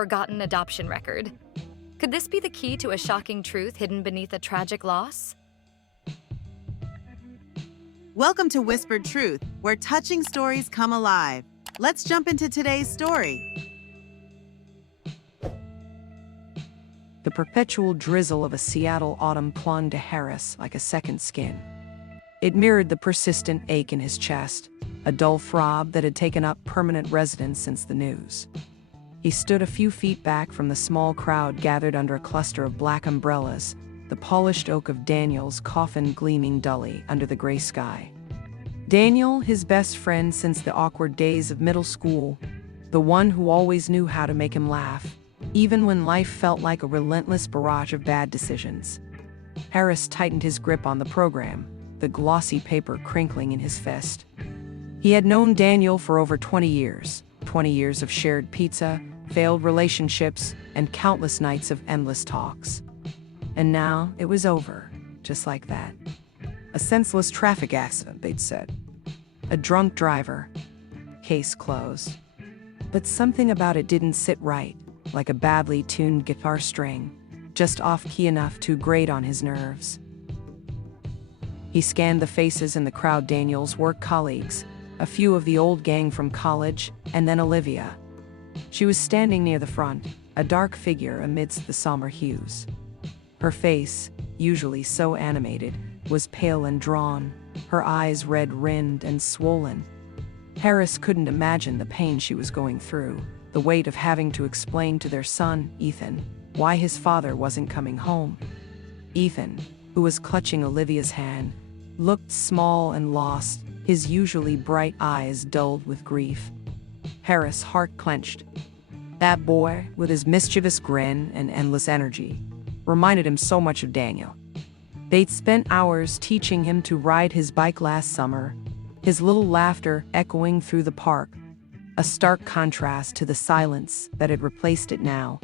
forgotten adoption record. Could this be the key to a shocking truth hidden beneath a tragic loss? Welcome to Whispered Truth, where touching stories come alive. Let's jump into today's story. The perpetual drizzle of a Seattle autumn clung to Harris like a second skin. It mirrored the persistent ache in his chest, a dull throb that had taken up permanent residence since the news. He stood a few feet back from the small crowd gathered under a cluster of black umbrellas, the polished oak of Daniel's coffin gleaming dully under the gray sky. Daniel, his best friend since the awkward days of middle school, the one who always knew how to make him laugh, even when life felt like a relentless barrage of bad decisions. Harris tightened his grip on the program, the glossy paper crinkling in his fist. He had known Daniel for over 20 years of shared pizza, failed relationships, and countless nights of endless talks. And now it was over, just like that. A senseless traffic accident, they'd said. A drunk driver. Case closed. But something about it didn't sit right, like a badly tuned guitar string, just off-key enough to grate on his nerves. He scanned the faces in the crowd, Daniel's work colleagues, a few of the old gang from college, and then Olivia. She was standing near the front, a dark figure amidst the somber hues. Her face, usually so animated, was pale and drawn, her eyes red-rimmed and swollen. Harris couldn't imagine the pain she was going through, the weight of having to explain to their son, Ethan, why his father wasn't coming home. Ethan, who was clutching Olivia's hand, looked small and lost, his usually bright eyes dulled with grief. Harris' heart clenched. That boy, with his mischievous grin and endless energy, reminded him so much of Daniel. They'd spent hours teaching him to ride his bike last summer, his little laughter echoing through the park, a stark contrast to the silence that had replaced it now.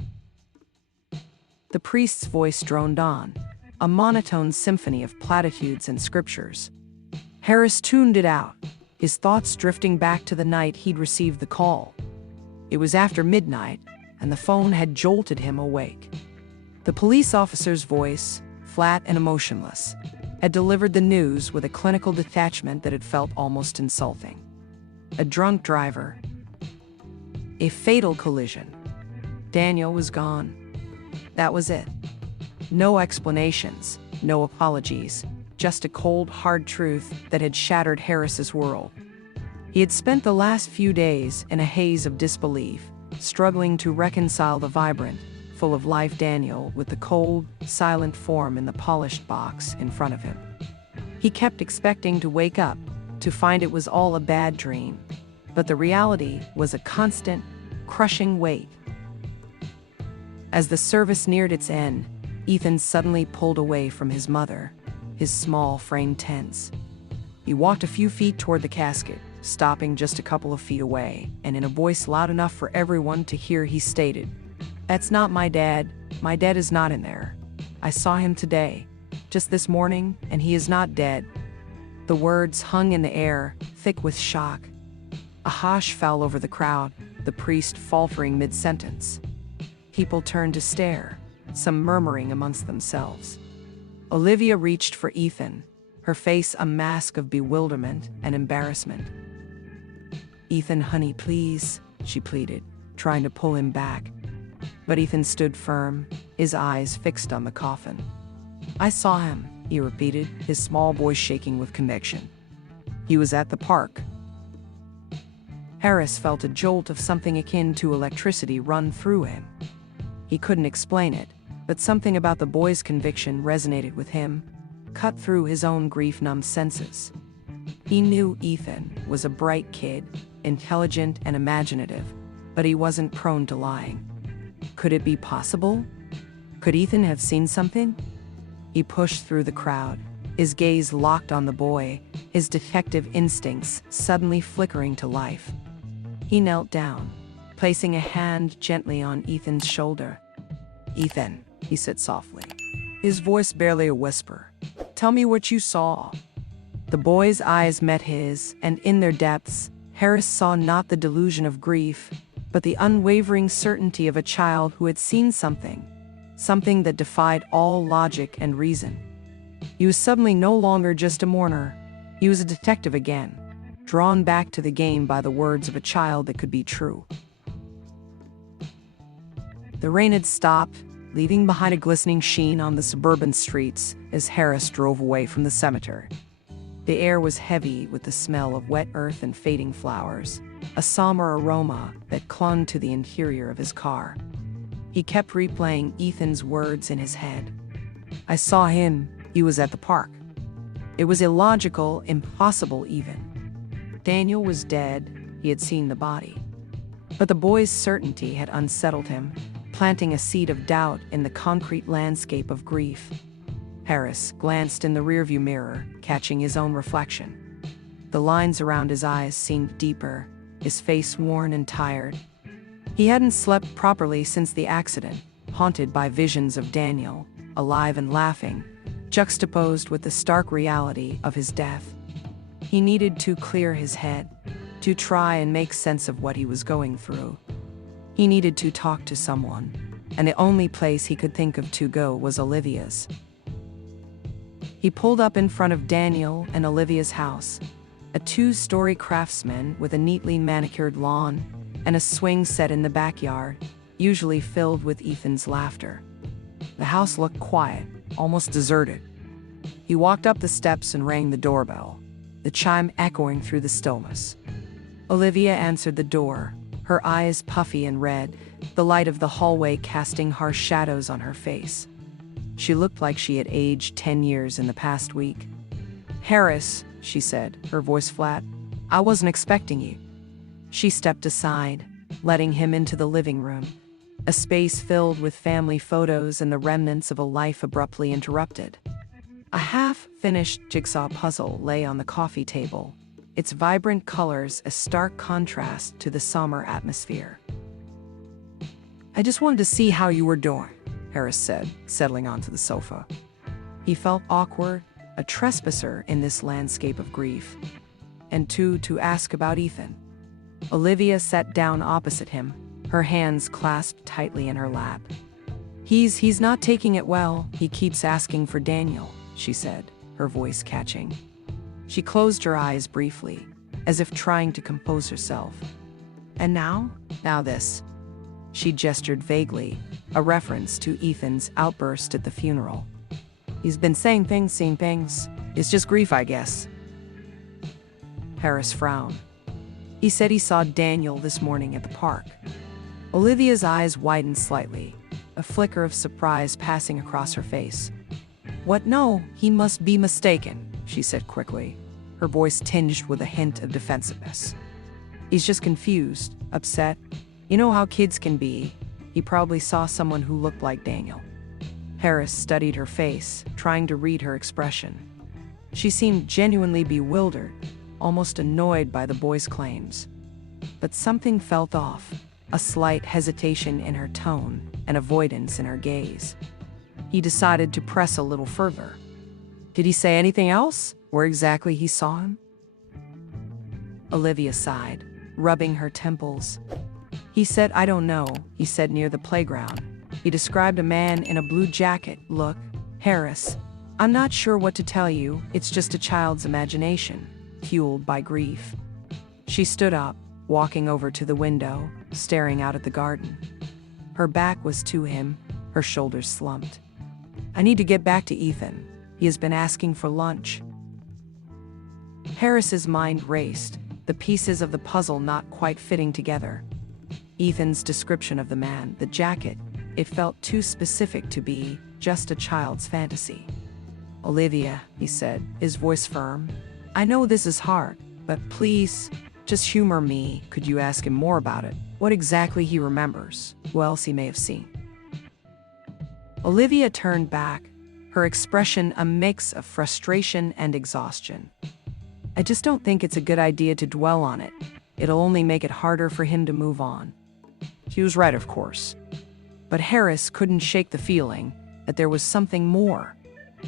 The priest's voice droned on, a monotone symphony of platitudes and scriptures. Harris tuned it out, his thoughts drifting back to the night he'd received the call. It was after midnight, and the phone had jolted him awake. The police officer's voice, flat and emotionless, had delivered the news with a clinical detachment that had felt almost insulting. A drunk driver. A fatal collision. Daniel was gone. That was it. No explanations, no apologies, just a cold, hard truth that had shattered Harris's world. He had spent the last few days in a haze of disbelief, struggling to reconcile the vibrant, full of life Daniel with the cold, silent form in the polished box in front of him. He kept expecting to wake up, to find it was all a bad dream, but the reality was a constant, crushing weight. As the service neared its end, Ethan suddenly pulled away from his mother, his small frame tense. He walked a few feet toward the casket, stopping just a couple of feet away, and in a voice loud enough for everyone to hear, he stated, "That's not my dad. My dad is not in there. I saw him today, just this morning, and he is not dead." The words hung in the air, thick with shock. A hush fell over the crowd, the priest faltering mid-sentence. People turned to stare, some murmuring amongst themselves. Olivia reached for Ethan, her face a mask of bewilderment and embarrassment. "Ethan, honey, please," she pleaded, trying to pull him back. But Ethan stood firm, his eyes fixed on the coffin. "I saw him," he repeated, his small voice shaking with conviction. "He was at the park." Harris felt a jolt of something akin to electricity run through him. He couldn't explain it, but something about the boy's conviction resonated with him, cut through his own grief-numbed senses. He knew Ethan was a bright kid, intelligent and imaginative, but he wasn't prone to lying. Could it be possible? Could Ethan have seen something? He pushed through the crowd, his gaze locked on the boy, his detective instincts suddenly flickering to life. He knelt down, placing a hand gently on Ethan's shoulder. "Ethan," he said softly, his voice barely a whisper, "tell me what you saw." The boy's eyes met his, and in their depths, Harris saw not the delusion of grief, but the unwavering certainty of a child who had seen something that defied all logic and reason. He was suddenly no longer just a mourner. He was a detective again, drawn back to the game by the words of a child that could be true. The rain had stopped, leaving behind a glistening sheen on the suburban streets as Harris drove away from the cemetery. The air was heavy with the smell of wet earth and fading flowers, a somber aroma that clung to the interior of his car. He kept replaying Ethan's words in his head. I saw him. He was at the park. It was illogical, impossible even. Daniel was dead. He had seen the body. But the boy's certainty had unsettled him, planting a seed of doubt in the concrete landscape of grief. Harris glanced in the rearview mirror, catching his own reflection. The lines around his eyes seemed deeper, his face worn and tired. He hadn't slept properly since the accident, haunted by visions of Daniel, alive and laughing, juxtaposed with the stark reality of his death. He needed to clear his head, to try and make sense of what he was going through. He needed to talk to someone, and the only place he could think of to go was Olivia's. He pulled up in front of Daniel and Olivia's house, a two-story craftsman with a neatly manicured lawn and a swing set in the backyard, usually filled with Ethan's laughter. The house looked quiet, almost deserted. He walked up the steps and rang the doorbell, the chime echoing through the stillness. Olivia answered the door, her eyes puffy and red, the light of the hallway casting harsh shadows on her face. She looked like she had aged 10 years in the past week. "Harris," she said, her voice flat, "I wasn't expecting you." She stepped aside, letting him into the living room, a space filled with family photos and the remnants of a life abruptly interrupted. A half-finished jigsaw puzzle lay on the coffee table, its vibrant colors a stark contrast to the summer atmosphere. "I just wanted to see how you were doing," Harris said, settling onto the sofa. He felt awkward, a trespasser in this landscape of grief. And to ask about Ethan. Olivia sat down opposite him, her hands clasped tightly in her lap. He's not taking it well. He keeps asking for Daniel," she said, her voice catching. She closed her eyes briefly, as if trying to compose herself. "And now? Now this." She gestured vaguely, a reference to Ethan's outburst at the funeral. "He's been saying things, seeing things. It's just grief, I guess." Harris frowned. "He said he saw Daniel this morning at the park." Olivia's eyes widened slightly, a flicker of surprise passing across her face. "What? No, he must be mistaken," she said quickly, her voice tinged with a hint of defensiveness. "He's just confused, upset. You know how kids can be. He probably saw someone who looked like Daniel." Harris studied her face, trying to read her expression. She seemed genuinely bewildered, almost annoyed by the boy's claims. But something felt off, a slight hesitation in her tone, and avoidance in her gaze. He decided to press a little further. "Did he say anything else? Where exactly he saw him?" Olivia sighed, rubbing her temples. "He said, I don't know," he said, "near the playground. He described a man in a blue jacket. Look, Harris, I'm not sure what to tell you. It's just a child's imagination, fueled by grief." She stood up, walking over to the window, staring out at the garden. Her back was to him, her shoulders slumped. "I need to get back to Ethan. He has been asking for lunch." Harris's mind raced, the pieces of the puzzle not quite fitting together. Ethan's description of the man, the jacket, it felt too specific to be just a child's fantasy. "Olivia," he said, his voice firm, "I know this is hard, but please, just humor me. Could you ask him more about it? What exactly he remembers, who else he may have seen?" Olivia turned back, her expression a mix of frustration and exhaustion. "I just don't think it's a good idea to dwell on it. It'll only make it harder for him to move on." She was right, of course. But Harris couldn't shake the feeling that there was something more,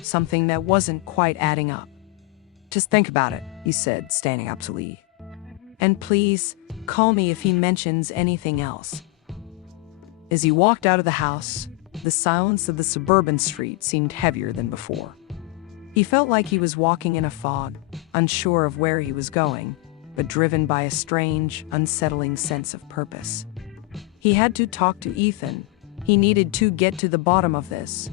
something that wasn't quite adding up. "Just think about it," he said, standing up to leave. "And please, call me if he mentions anything else." As he walked out of the house, the silence of the suburban street seemed heavier than before. He felt like he was walking in a fog, unsure of where he was going, but driven by a strange, unsettling sense of purpose. He had to talk to Ethan. He needed to get to the bottom of this.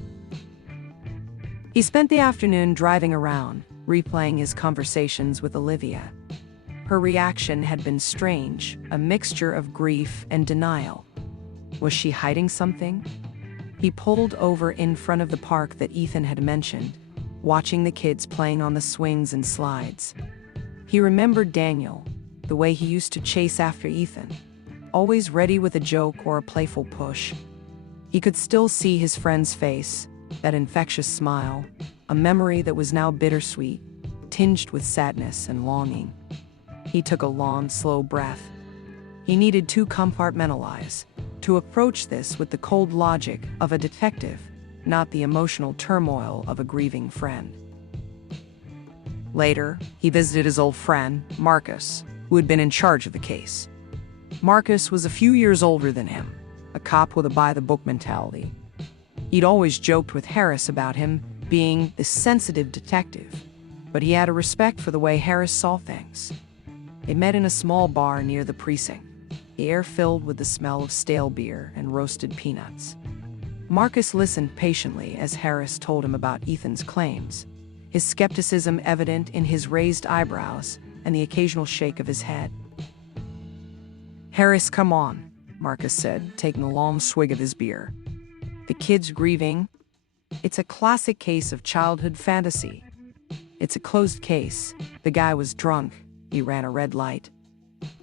He spent the afternoon driving around, replaying his conversations with Olivia. Her reaction had been strange, a mixture of grief and denial. Was she hiding something? He pulled over in front of the park that Ethan had mentioned, watching the kids playing on the swings and slides. He remembered Daniel, the way he used to chase after Ethan, always ready with a joke or a playful push. He could still see his friend's face, that infectious smile, a memory that was now bittersweet, tinged with sadness and longing. He took a long, slow breath. He needed to compartmentalize, to approach this with the cold logic of a detective, not the emotional turmoil of a grieving friend. Later, he visited his old friend, Marcus, who had been in charge of the case. Marcus was a few years older than him, a cop with a by-the-book mentality. He'd always joked with Harris about him being the sensitive detective, but he had a respect for the way Harris saw things. They met in a small bar near the precinct, the air filled with the smell of stale beer and roasted peanuts. Marcus listened patiently as Harris told him about Ethan's claims, his skepticism evident in his raised eyebrows and the occasional shake of his head. "Harris, come on," Marcus said, taking a long swig of his beer. "The kid's grieving. It's a classic case of childhood fantasy. It's a closed case. The guy was drunk. He ran a red light.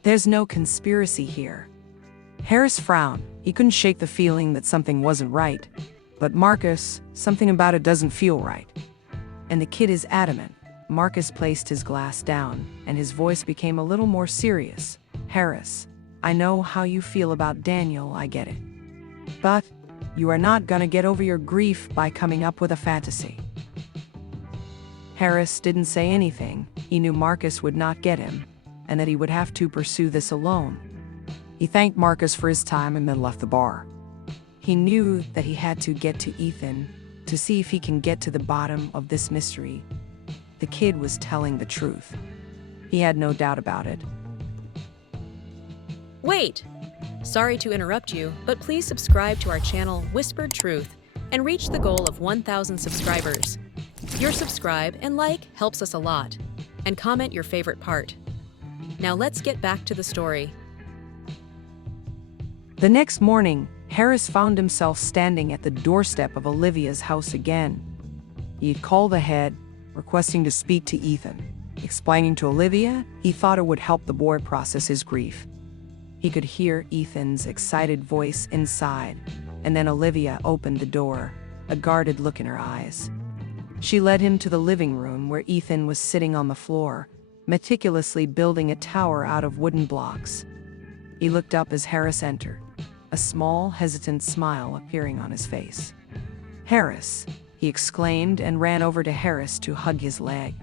There's no conspiracy here." Harris frowned. He couldn't shake the feeling that something wasn't right. But Marcus, something about it doesn't feel right. And the kid is adamant. Marcus placed his glass down, and his voice became a little more serious. "Harris, I know how you feel about Daniel, I get it. But you are not gonna get over your grief by coming up with a fantasy." Harris didn't say anything. He knew Marcus would not get him, and that he would have to pursue this alone. He thanked Marcus for his time and then left the bar. He knew that he had to get to Ethan to see if he can get to the bottom of this mystery. The kid was telling the truth. He had no doubt about it. Wait! Sorry to interrupt you, but please subscribe to our channel Whispered Truth and reach the goal of 1,000 subscribers. Your subscribe and like helps us a lot, and comment your favorite part. Now let's get back to the story. The next morning, Harris found himself standing at the doorstep of Olivia's house again. He had called ahead, requesting to speak to Ethan. Explaining to Olivia, he thought it would help the boy process his grief. He could hear Ethan's excited voice inside, and then Olivia opened the door, a guarded look in her eyes. She led him to the living room where Ethan was sitting on the floor, meticulously building a tower out of wooden blocks. He looked up as Harris entered, a small, hesitant smile appearing on his face. "Harris," he exclaimed and ran over to Harris to hug his leg.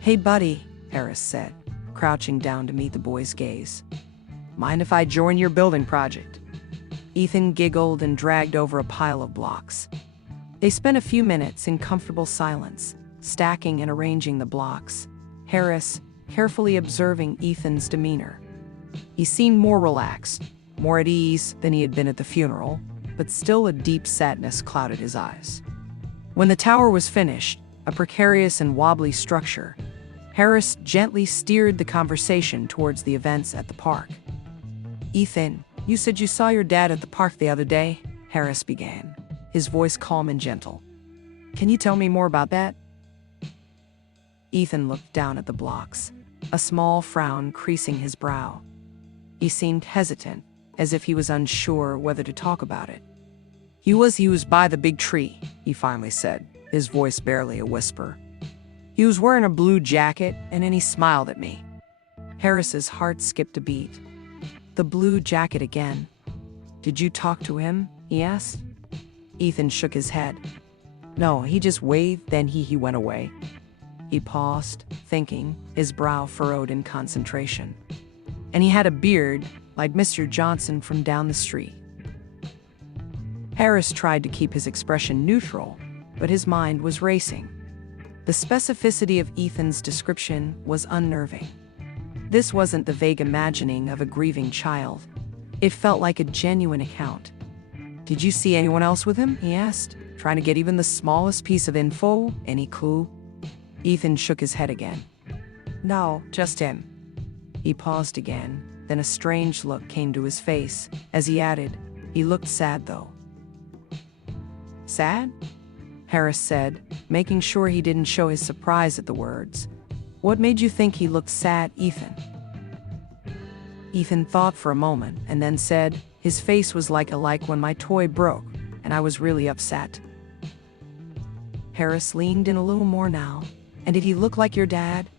"Hey, buddy," Harris said, crouching down to meet the boy's gaze. "Mind if I join your building project?" Ethan giggled and dragged over a pile of blocks. They spent a few minutes in comfortable silence, stacking and arranging the blocks, Harris carefully observing Ethan's demeanor. He seemed more relaxed, more at ease than he had been at the funeral, but still a deep sadness clouded his eyes. When the tower was finished, a precarious and wobbly structure, Harris gently steered the conversation towards the events at the park. "Ethan, you said you saw your dad at the park the other day," Harris began, his voice calm and gentle. "Can you tell me more about that?" Ethan looked down at the blocks, a small frown creasing his brow. He seemed hesitant, as if he was unsure whether to talk about it. He was by the big tree," he finally said, his voice barely a whisper. "He was wearing a blue jacket, and then he smiled at me." Harris's heart skipped a beat. "The blue jacket again. Did you talk to him?" he asked. Ethan shook his head. "No, he just waved, then he went away." He paused, thinking, his brow furrowed in concentration. and he had a beard like Mr. Johnson from down the street. Harris tried to keep his expression neutral, but his mind was racing. The specificity of Ethan's description was unnerving. This wasn't the vague imagining of a grieving child. It felt like a genuine account. "Did you see anyone else with him?" he asked, trying to get even the smallest piece of info, any clue. Ethan shook his head again. "No, just him." He paused again, then a strange look came to his face as he added, "He looked sad though." "Sad?" Harris said, making sure he didn't show his surprise at the words. "What made you think he looked sad, Ethan?" Ethan thought for a moment and then said, "His face was like when my toy broke, and I was really upset." Harris leaned in a little more now. "And did he look like your dad?"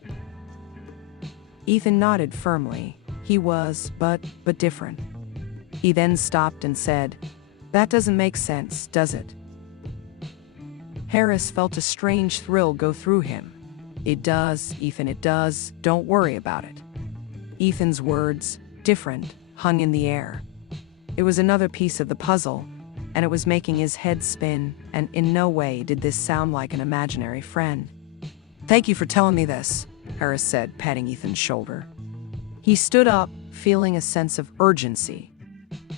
Ethan nodded firmly. He was, but different. He then stopped and said, "That doesn't make sense, does it?" Harris felt a strange thrill go through him. "It does, Ethan, it does. Don't worry about it." Ethan's words, different, hung in the air. It was another piece of the puzzle, and it was making his head spin, and in no way did this sound like an imaginary friend. "Thank you for telling me this," Harris said, patting Ethan's shoulder. He stood up, feeling a sense of urgency.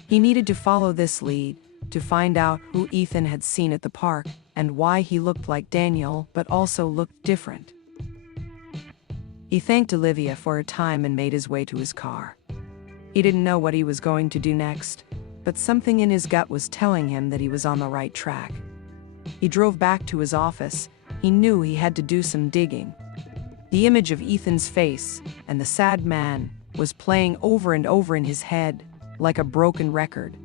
He needed to follow this lead, to find out who Ethan had seen at the park and why he looked like Daniel but also looked different. He thanked Olivia for her time and made his way to his car. He didn't know what he was going to do next, but something in his gut was telling him that he was on the right track. He drove back to his office. He knew he had to do some digging. The image of Ethan's face and the sad man was playing over and over in his head like a broken record.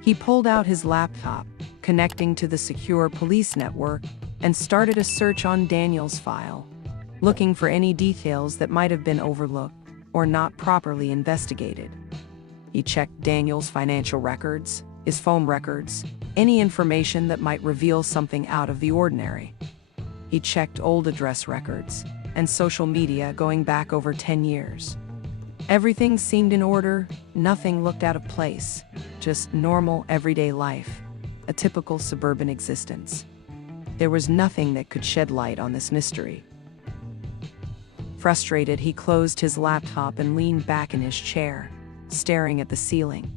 He pulled out his laptop, connecting to the secure police network, and started a search on Daniel's file, looking for any details that might have been overlooked or not properly investigated. He checked Daniel's financial records, his phone records, any information that might reveal something out of the ordinary. He checked old address records and social media going back over 10 years. Everything seemed in order, nothing looked out of place, just normal everyday life, a typical suburban existence. There was nothing that could shed light on this mystery. Frustrated, he closed his laptop and leaned back in his chair, staring at the ceiling.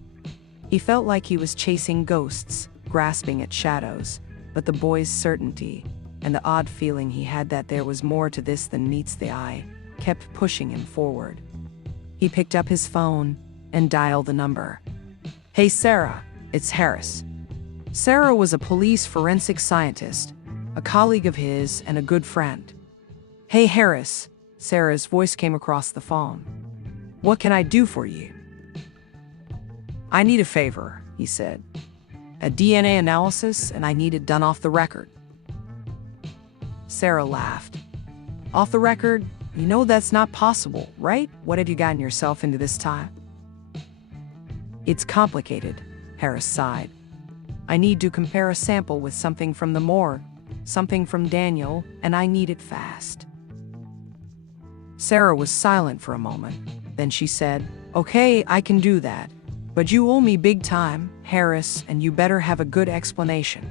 He felt like he was chasing ghosts, grasping at shadows, but the boy's certainty and the odd feeling he had that there was more to this than meets the eye kept pushing him forward. He picked up his phone and dialed the number. "Hey Sarah, it's Harris." Sarah was a police forensic scientist, a colleague of his and a good friend. "Hey Harris," Sarah's voice came across the phone. "What can I do for you?" "I need a favor," he said. "A DNA analysis, and I need it done off the record." Sarah laughed. "Off the record? You know that's not possible, right? What have you gotten yourself into this time?" "It's complicated," Harris sighed. "I need to compare a sample with something from the morgue, something from Daniel, and I need it fast." Sarah was silent for a moment. Then she said, "Okay, I can do that. But you owe me big time, Harris, and you better have a good explanation."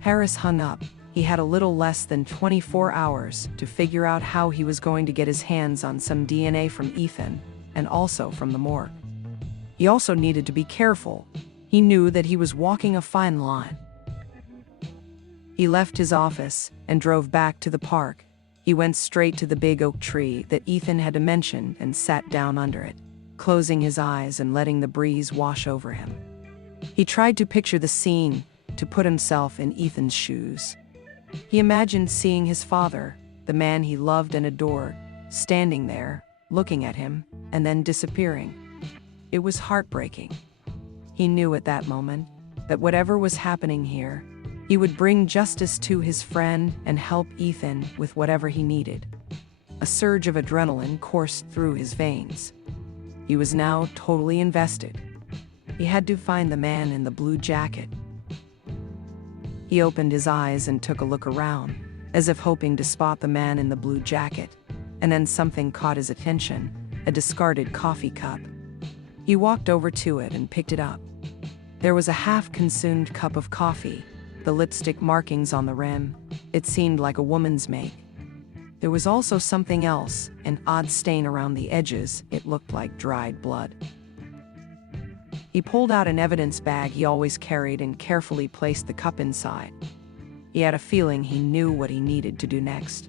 Harris hung up. He had a little less than 24 hours to figure out how he was going to get his hands on some DNA from Ethan, and also from the morgue. He also needed to be careful. He knew that he was walking a fine line. He left his office and drove back to the park. He went straight to the big oak tree that Ethan had mentioned and sat down under it, closing his eyes and letting the breeze wash over him. He tried to picture the scene, to put himself in Ethan's shoes. He imagined seeing his father, the man he loved and adored, standing there, looking at him, and then disappearing. It was heartbreaking. He knew at that moment that whatever was happening here, he would bring justice to his friend and help Ethan with whatever he needed. A surge of adrenaline coursed through his veins. He was now totally invested. He had to find the man in the blue jacket. He opened his eyes and took a look around, as if hoping to spot the man in the blue jacket, and then something caught his attention, a discarded coffee cup. He walked over to it and picked it up. There was a half-consumed cup of coffee, the lipstick markings on the rim. It seemed like a woman's make. There was also something else, an odd stain around the edges. It looked like dried blood. He pulled out an evidence bag he always carried and carefully placed the cup inside. He had a feeling he knew what he needed to do next.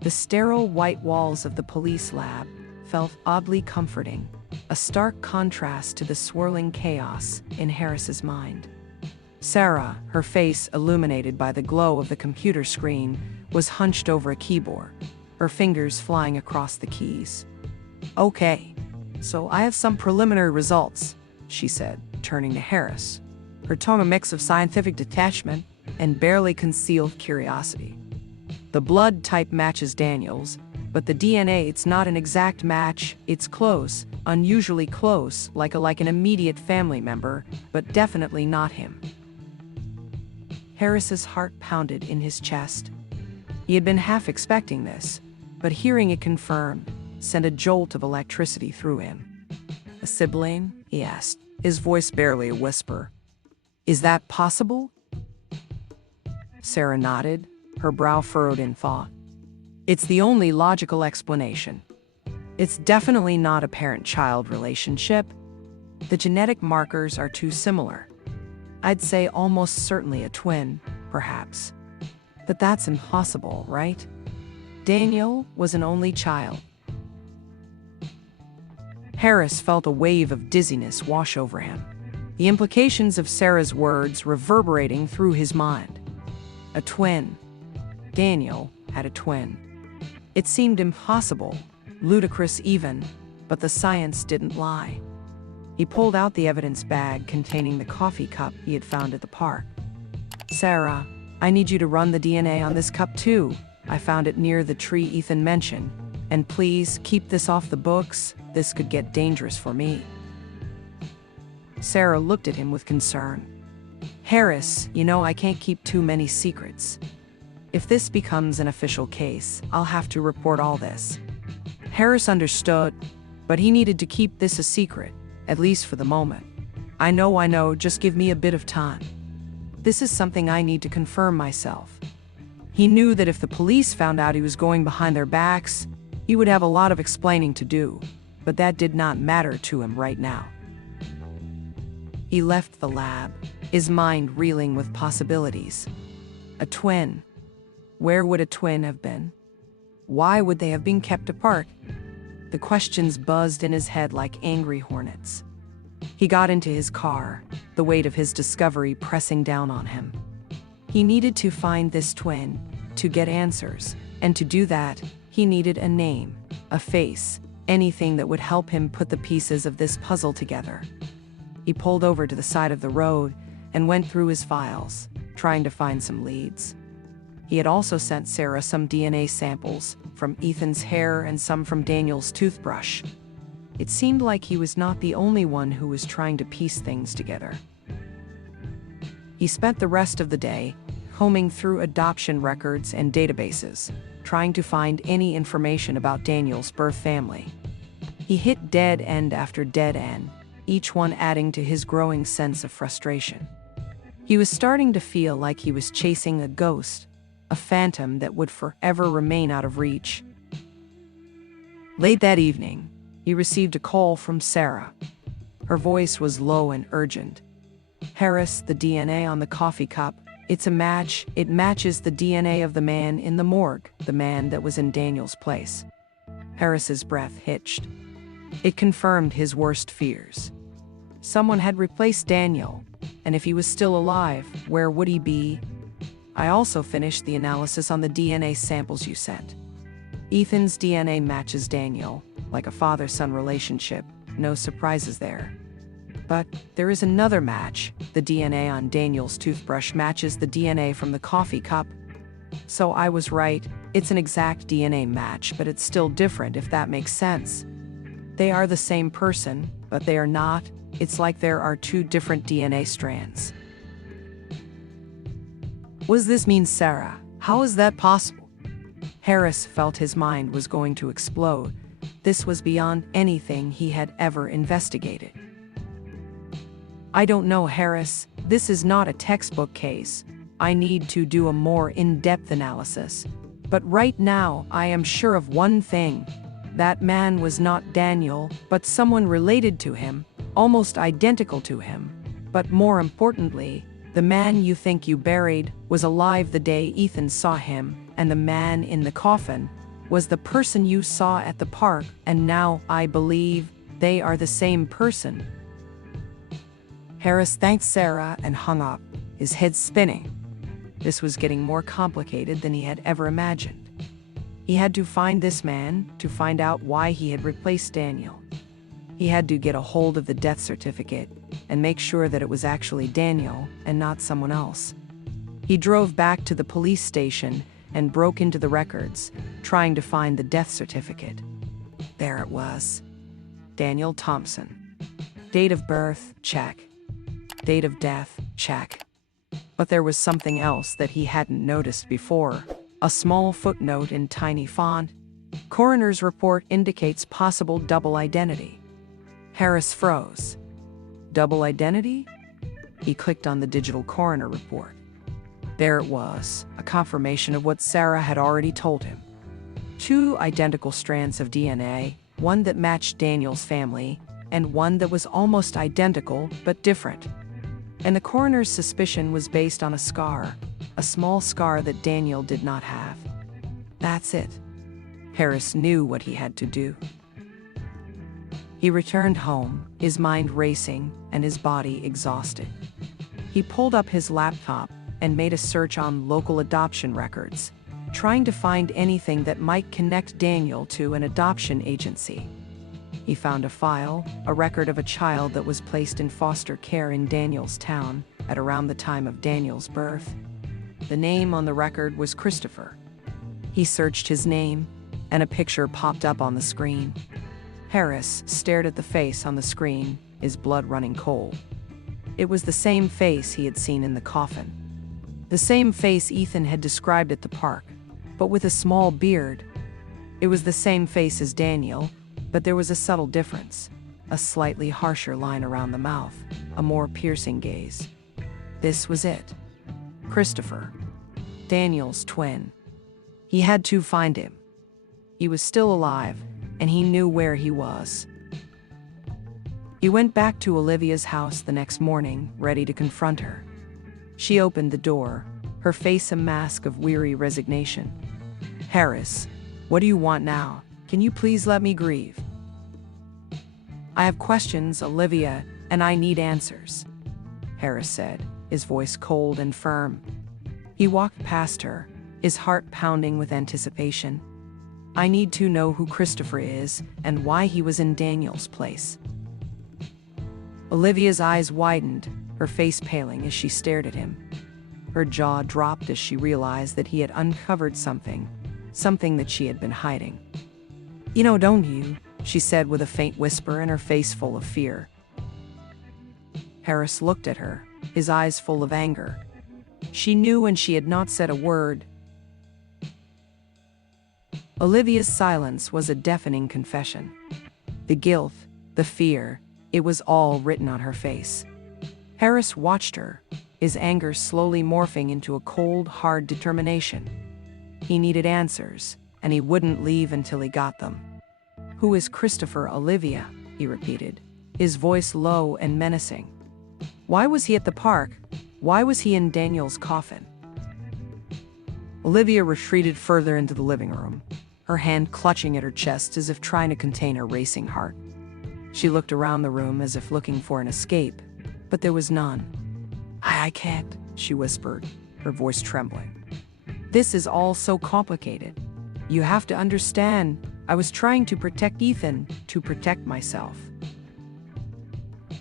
The sterile white walls of the police lab felt oddly comforting, a stark contrast to the swirling chaos in Harris's mind. Sarah, her face illuminated by the glow of the computer screen, was hunched over a keyboard, her fingers flying across the keys. "Okay, so I have some preliminary results," she said, turning to Harris, her tone a mix of scientific detachment and barely concealed curiosity. "The blood type matches Daniel's, but the DNA, it's not an exact match. It's close, unusually close, like an immediate family member, but definitely not him." Harris's heart pounded in his chest. He had been half expecting this, but hearing it confirmed sent a jolt of electricity through him. "A sibling?" he asked, his voice barely a whisper. "Is that possible?" Sarah nodded, her brow furrowed in thought. "It's the only logical explanation. It's definitely not a parent-child relationship. The genetic markers are too similar. I'd say almost certainly a twin, perhaps. But that's impossible, right? Daniel was an only child." Harris felt a wave of dizziness wash over him, the implications of Sarah's words reverberating through his mind. A twin. Daniel had a twin. It seemed impossible, ludicrous even, but the science didn't lie. He pulled out the evidence bag containing the coffee cup he had found at the park. "Sarah, I need you to run the DNA on this cup too. I found it near the tree Ethan mentioned. And please, keep this off the books. This could get dangerous for me." Sarah looked at him with concern. "Harris, you know I can't keep too many secrets. If this becomes an official case, I'll have to report all this." Harris understood, but he needed to keep this a secret, at least for the moment. I know, just give me a bit of time. This is something I need to confirm myself." He knew that if the police found out he was going behind their backs, he would have a lot of explaining to do, but that did not matter to him right now. He left the lab, his mind reeling with possibilities. A twin. Where would a twin have been? Why would they have been kept apart? The questions buzzed in his head like angry hornets. He got into his car, the weight of his discovery pressing down on him. He needed to find this twin, to get answers, and to do that, he needed a name, a face, anything that would help him put the pieces of this puzzle together. He pulled over to the side of the road and went through his files, trying to find some leads. He had also sent Sarah some DNA samples from Ethan's hair and some from Daniel's toothbrush. It seemed like he was not the only one who was trying to piece things together. He spent the rest of the day combing through adoption records and databases, trying to find any information about Daniel's birth family. He hit dead end after dead end, each one adding to his growing sense of frustration. He was starting to feel like he was chasing a ghost, a phantom that would forever remain out of reach. Late that evening, he received a call from Sarah. Her voice was low and urgent. "Harris, the DNA on the coffee cup. It's a match. It matches the DNA of the man in the morgue, the man that was in Daniel's place." Harris's breath hitched. It confirmed his worst fears. Someone had replaced Daniel, and if he was still alive, where would he be? "I also finished the analysis on the DNA samples you sent. Ethan's DNA matches Daniel, like a father-son relationship. No surprises there. But there is another match. The DNA on Daniel's toothbrush matches the DNA from the coffee cup. So I was right. It's an exact DNA match, but it's still different, if that makes sense. They are the same person, but they are not. It's like there are two different DNA strands." What does this mean, Sarah? How is that possible? Harris felt his mind was going to explode. This was beyond anything he had ever investigated. I don't know, Harris. This is not a textbook case. I need to do a more in-depth analysis. But right now, I am sure of one thing. That man was not Daniel, but someone related to him, almost identical to him. But more importantly, the man you think you buried was alive the day Ethan saw him, and the man in the coffin was the person you saw at the park, and now I believe they are the same person. Harris thanked Sarah and hung up, his head spinning. This was getting more complicated than he had ever imagined. He had to find this man to find out why he had replaced Daniel. He had to get a hold of the death certificate and make sure that it was actually Daniel and not someone else. He drove back to the police station and broke into the records, trying to find the death certificate. There it was. Daniel Thompson. Date of birth, check. Date of death, check. But there was something else that he hadn't noticed before. A small footnote in tiny font. Coroner's report indicates possible double identity. Harris froze. Double identity? He clicked on the digital coroner report. There it was, a confirmation of what Sarah had already told him. 2 identical strands of DNA, one that matched Daniel's family, and one that was almost identical but different. And the coroner's suspicion was based on a scar, a small scar that Daniel did not have. That's it. Harris knew what he had to do. He returned home, his mind racing and his body exhausted. He pulled up his laptop and made a search on local adoption records, trying to find anything that might connect Daniel to an adoption agency. He found a file, a record of a child that was placed in foster care in Daniel's town at around the time of Daniel's birth. The name on the record was Christopher. He searched his name, and a picture popped up on the screen. Harris stared at the face on the screen, his blood running cold. It was the same face he had seen in the coffin. The same face Ethan had described at the park, but with a small beard. It was the same face as Daniel, but there was a subtle difference. A slightly harsher line around the mouth, a more piercing gaze. This was it. Christopher. Daniel's twin. He had to find him. He was still alive, and he knew where he was. He went back to Olivia's house the next morning, ready to confront her. She opened the door, her face a mask of weary resignation. Harris, what do you want now? Can you please let me grieve? I have questions, Olivia, and I need answers, Harris said, his voice cold and firm. He walked past her, his heart pounding with anticipation. I need to know who Christopher is and why he was in Daniel's place. Olivia's eyes widened, her face paling as she stared at him. Her jaw dropped as she realized that he had uncovered something that she had been hiding. You know, don't you? She said with a faint whisper and her face full of fear. Harris looked at her, his eyes full of anger. She knew and she had not said a word. Olivia's silence was a deafening confession. The guilt, the fear, it was all written on her face. Harris watched her, his anger slowly morphing into a cold, hard determination. He needed answers, and he wouldn't leave until he got them. Who is Christopher, Olivia? He repeated, his voice low and menacing. Why was he at the park? Why was he in Daniel's coffin? Olivia retreated further into the living room, her hand clutching at her chest as if trying to contain her racing heart. She looked around the room as if looking for an escape, but there was none. I can't, she whispered, her voice trembling. This is all so complicated. You have to understand, I was trying to protect Ethan, to protect myself.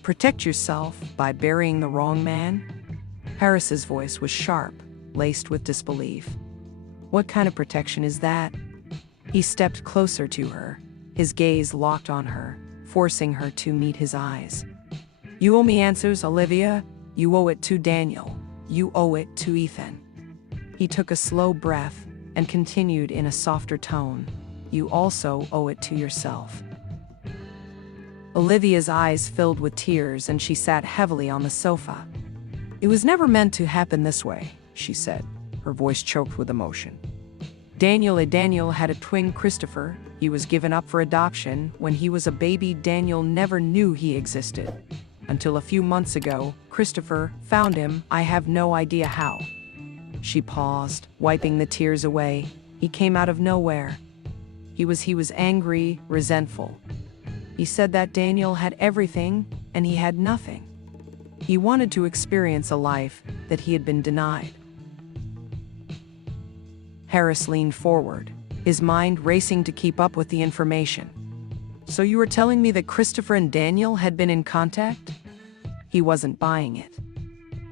Protect yourself by burying the wrong man? Harris's voice was sharp, laced with disbelief. What kind of protection is that? He stepped closer to her, his gaze locked on her, forcing her to meet his eyes. You owe me answers, Olivia. You owe it to Daniel. You owe it to Ethan. He took a slow breath, and continued in a softer tone, "You also owe it to yourself." Olivia's eyes filled with tears and she sat heavily on the sofa. "It was never meant to happen this way," she said, her voice choked with emotion. Daniel had a twin, Christopher. He was given up for adoption. When he was a baby, Daniel never knew he existed. Until a few months ago, Christopher found him. I have no idea how." She paused, wiping the tears away. "He came out of nowhere. He was angry, resentful. He said that Daniel had everything and he had nothing. He wanted to experience a life that he had been denied." Harris leaned forward, his mind racing to keep up with the information. "So you were telling me that Christopher and Daniel had been in contact?" He wasn't buying it.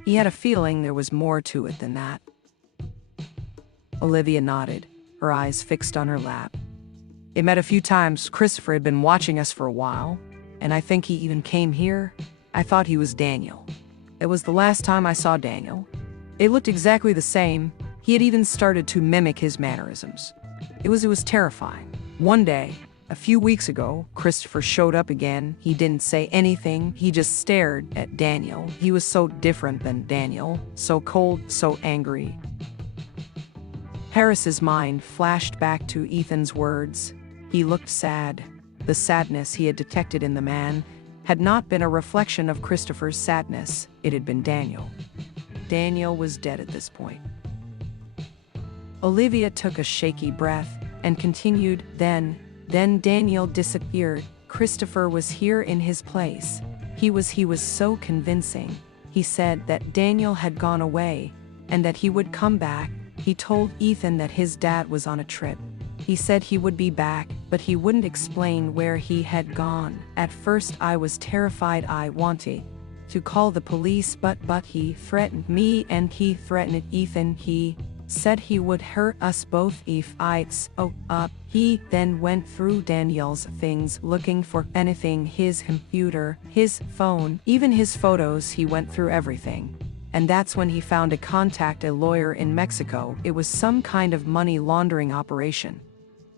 He had a feeling there was more to it than that. Olivia nodded, her eyes fixed on her lap. "They met a few times. Christopher had been watching us for a while, and I think he even came here. I thought he was Daniel. It was the last time I saw Daniel. It looked exactly the same. He had even started to mimic his mannerisms. It was terrifying. One day, a few weeks ago, Christopher showed up again. He didn't say anything. He just stared at Daniel. He was so different than Daniel, so cold, so angry." Harris's mind flashed back to Ethan's words. He looked sad. The sadness he had detected in the man had not been a reflection of Christopher's sadness. It had been Daniel. Daniel was dead at this point. Olivia took a shaky breath and continued, Then Daniel disappeared. Christopher was here in his place. He was so convincing. He said that Daniel had gone away and that he would come back. He told Ethan that his dad was on a trip. He said he would be back, but he wouldn't explain where he had gone. At first I was terrified. I wanted to call the police, but he threatened me and he threatened Ethan. He said he would hurt us both if I spoke up. He then went through Daniel's things looking for anything, his computer, his phone, even his photos. He went through everything. And that's when he found a lawyer in Mexico. It was some kind of money laundering operation.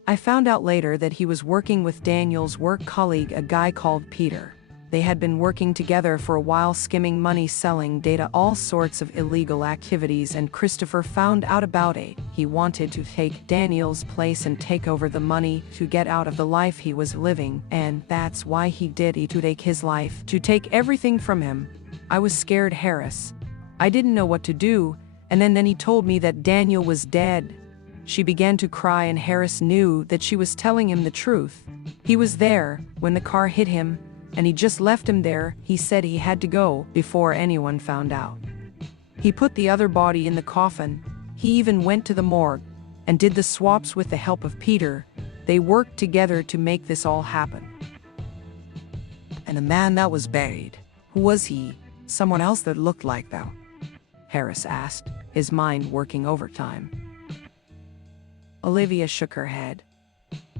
I found out later that he was working with Daniel's work colleague, a guy called Peter. They had been working together for a while, skimming money, selling data, all sorts of illegal activities, and Christopher found out about it. He wanted to take Daniel's place and take over the money to get out of the life he was living, and that's why he did it, to take his life, to take everything from him. I was scared, Harris. I didn't know what to do, and then he told me that Daniel was dead. She began to cry, and Harris knew that she was telling him the truth. He was there when the car hit him, and he just left him there. He said he had to go before anyone found out. He put the other body in the coffin. He even went to the morgue and did the swaps with the help of Peter. They worked together to make this all happen. And the man that was buried, who was he? Someone else that looked like that? Harris asked, his mind working overtime. Olivia shook her head.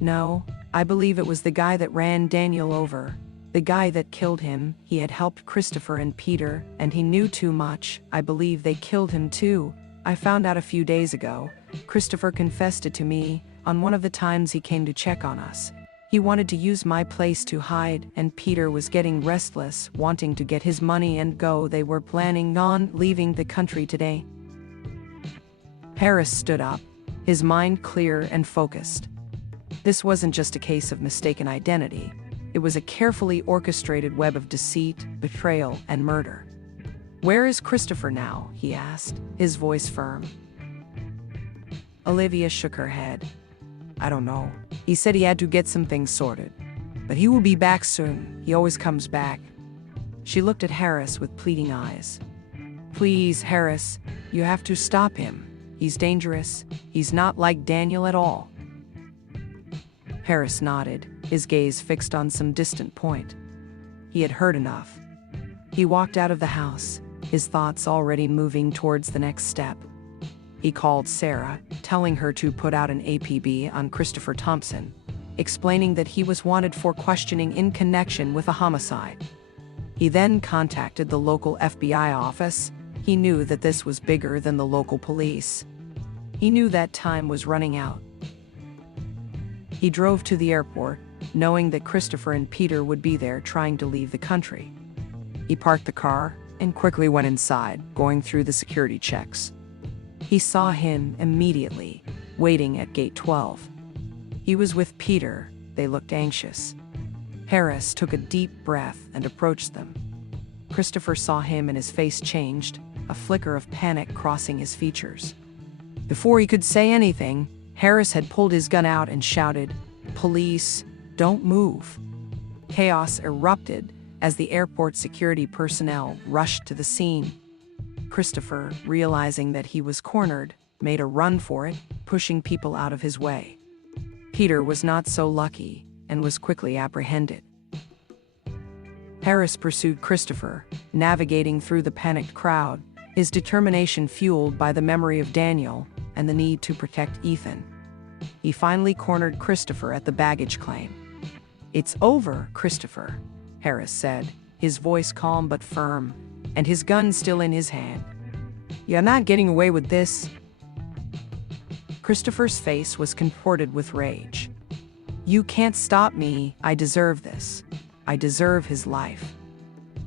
No, I believe it was the guy that ran Daniel over. The guy that killed him. He had helped Christopher and Peter, and he knew too much. I believe they killed him too. I found out a few days ago. Christopher confessed it to me on one of the times he came to check on us. He wanted to use my place to hide, and Peter was getting restless, wanting to get his money and go. They were planning on leaving the country today. Harris stood up, his mind clear and focused. This wasn't just a case of mistaken identity. It was a carefully orchestrated web of deceit, betrayal, and murder. Where is Christopher now? He asked, his voice firm. Olivia shook her head. I don't know. He said he had to get some things sorted. But he will be back soon. He always comes back. She looked at Harris with pleading eyes. Please, Harris, you have to stop him. He's dangerous. He's not like Daniel at all. Harris nodded, his gaze fixed on some distant point. He had heard enough. He walked out of the house, his thoughts already moving towards the next step. He called Sarah, telling her to put out an APB on Christopher Thompson, explaining that he was wanted for questioning in connection with a homicide. He then contacted the local FBI office. He knew that this was bigger than the local police. He knew that time was running out. He drove to the airport, knowing that Christopher and Peter would be there trying to leave the country. He parked the car and quickly went inside, going through the security checks. He saw him immediately, waiting at gate 12. He was with Peter. They looked anxious. Harris took a deep breath and approached them. Christopher saw him and his face changed, a flicker of panic crossing his features. Before he could say anything, Harris had pulled his gun out and shouted, "Police, don't move." Chaos erupted as the airport security personnel rushed to the scene. Christopher, realizing that he was cornered, made a run for it, pushing people out of his way. Peter was not so lucky and was quickly apprehended. Harris pursued Christopher, navigating through the panicked crowd, his determination fueled by the memory of Daniel and the need to protect Ethan. He finally cornered Christopher at the baggage claim. "It's over, Christopher," Harris said, his voice calm but firm, and his gun still in his hand. "You're not getting away with this." Christopher's face was contorted with rage. "You can't stop me. I deserve this. I deserve his life."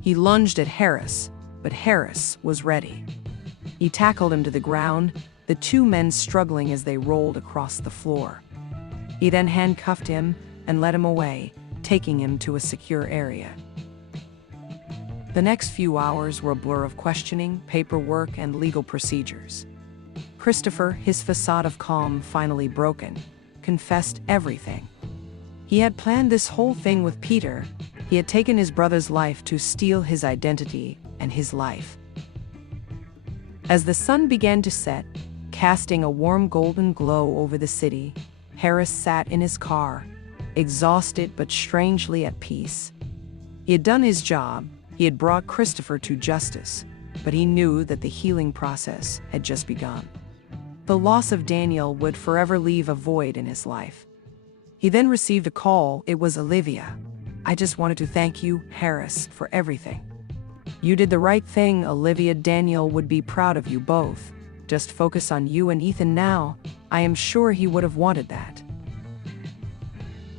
He lunged at Harris, but Harris was ready. He tackled him to the ground, the two men struggling as they rolled across the floor. He then handcuffed him and led him away, taking him to a secure area. The next few hours were a blur of questioning, paperwork, and legal procedures. Christopher, his facade of calm finally broken, confessed everything. He had planned this whole thing with Peter. He had taken his brother's life to steal his identity and his life. As the sun began to set, casting a warm golden glow over the city, Harris sat in his car, exhausted but strangely at peace. He had done his job. He had brought Christopher to justice, but he knew that the healing process had just begun. The loss of Daniel would forever leave a void in his life. He then received a call. It was Olivia. "I just wanted to thank you, Harris, for everything. You did the right thing, Olivia. Daniel would be proud of you both. Just focus on you and Ethan now. I am sure he would have wanted that."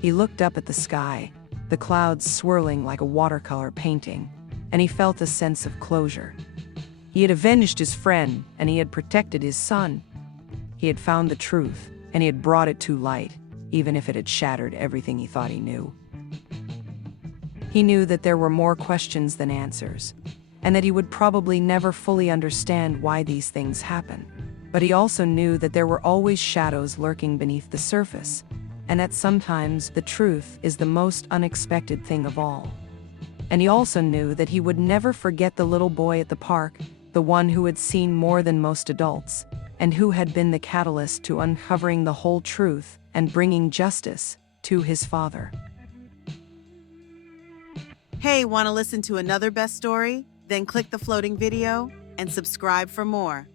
He looked up at the sky, the clouds swirling like a watercolor painting, and he felt a sense of closure. He had avenged his friend, and he had protected his son. He had found the truth, and he had brought it to light, even if it had shattered everything he thought he knew. He knew that there were more questions than answers, and that he would probably never fully understand why these things happen. But he also knew that there were always shadows lurking beneath the surface, and that sometimes the truth is the most unexpected thing of all. And he also knew that he would never forget the little boy at the park, the one who had seen more than most adults, and who had been the catalyst to uncovering the whole truth and bringing justice to his father. Hey, want to listen to another best story? Then click the floating video and subscribe for more.